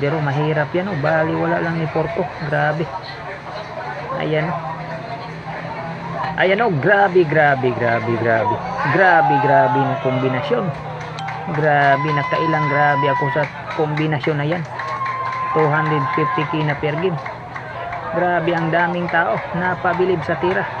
Pero mahirap yan, oh. Bali wala lang ni Porto. Grabe. Ayan, oh. Ayan, oh. Grabe na kombinasyon. Grabe, nakailang grabe ako sa kombinasyon na yan. 250k na per game. Grabe, ang daming tao napabilib sa tira.